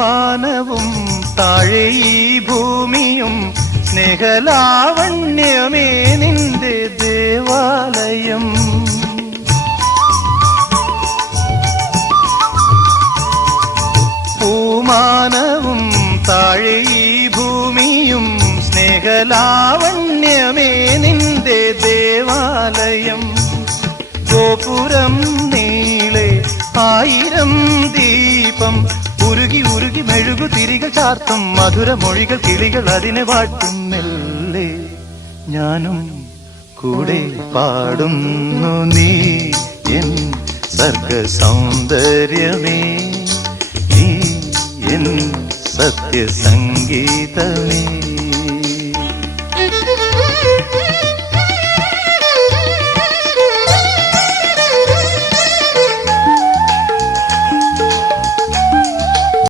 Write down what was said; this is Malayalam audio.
പൂമാനവും താഴെ ഈ ഭൂമിയും സ്നേഹലാവണ്യമേ നിന്റെ ദേവാലയം. പൂമാനവും താഴെ ഈ ഭൂമിയും സ്നേഹലാവണ്യമേ നിന്റെ ദേവാലയം. ഗോപുരം നീളെ 1000 ദീപം ഉരുകി ഉരുകി മെഴുകു തിരികൾ ചാർത്തും മധുരമൊഴികൾ കിളികൾ അതിനെ വാട്ടും. മെല്ലെ ഞാനും കൂടെ പാടുന്നു നീ എൻ സർഗസൗന്ദര്യമേ, നീ എൻ സത്യസംഗീതമേ.